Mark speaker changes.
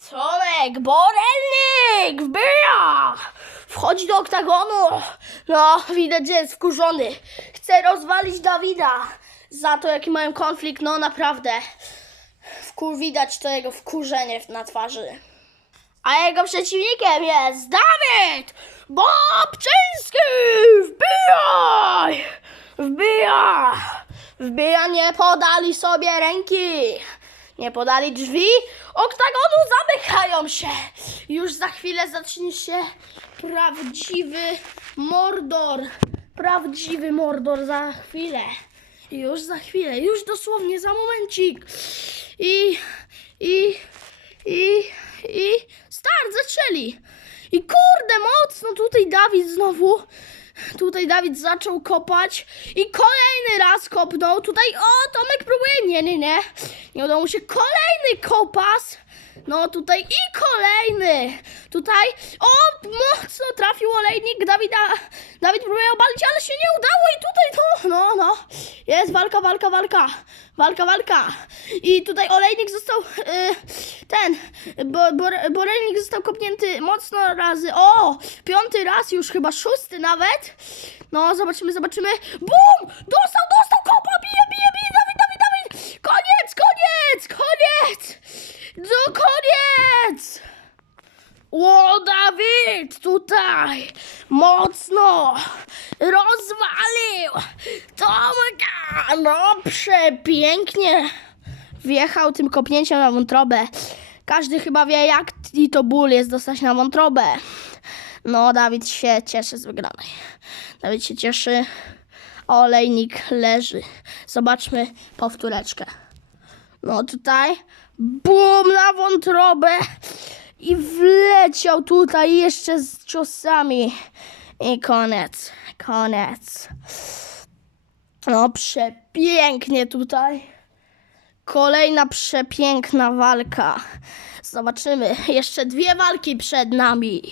Speaker 1: Tomek, Borelnik, wbija! Wchodzi do oktagonu. No, widać, że jest wkurzony. Chce rozwalić Dawida. Za to, jaki mają konflikt, no naprawdę. Wkur widać to jego wkurzenie na twarzy. A jego przeciwnikiem jest Dawid Babczyński! Wbijaj! Wbija! Wbija, nie podali sobie ręki. Nie podali drzwi. Oktagonu zamykają się. Już za chwilę zacznie się prawdziwy mordor. Prawdziwy mordor za chwilę. Już za chwilę, już dosłownie za momencik. I, i, i, i start, zaczęli. I kurde, mocno tutaj Dawid znowu. Tutaj Dawid zaczął kopać i kolejny raz kopnął. Tutaj, o, Tomek próbuje. Nie, nie, nie. Nie udało mu się. Kolejny kopas. No tutaj i kolejny. Tutaj, o, mocno trafił olejnik Dawida. Dawid próbuje obalić, ale się nie udało i tutaj, no, no, no. Jest walka, walka, walka. Walka, walka. I tutaj olejnik został, y, ten, bo, bo, borelnik został kopnięty mocno razy. O, piąty raz już, chyba szósty nawet. No, zobaczymy, zobaczymy. Bum! Dostał, dostał, kopa, bije, bije, bije, Dawid, Dawid, Dawid. Koniec, koniec, koniec. No, koniec. O, Dawid, tutaj mocno rozwalił Tomka. No, przepięknie wjechał tym kopnięciem na wątrobę. Każdy chyba wie, jak i to ból jest dostać na wątrobę. No, Dawid się cieszy z wygranej. Dawid się cieszy. Olejnik leży. Zobaczmy powtóreczkę. No tutaj, bum na wątrobę i wleciał tutaj jeszcze z ciosami. I koniec, koniec. No przepięknie tutaj. Kolejna przepiękna walka. Zobaczymy, jeszcze dwie walki przed nami.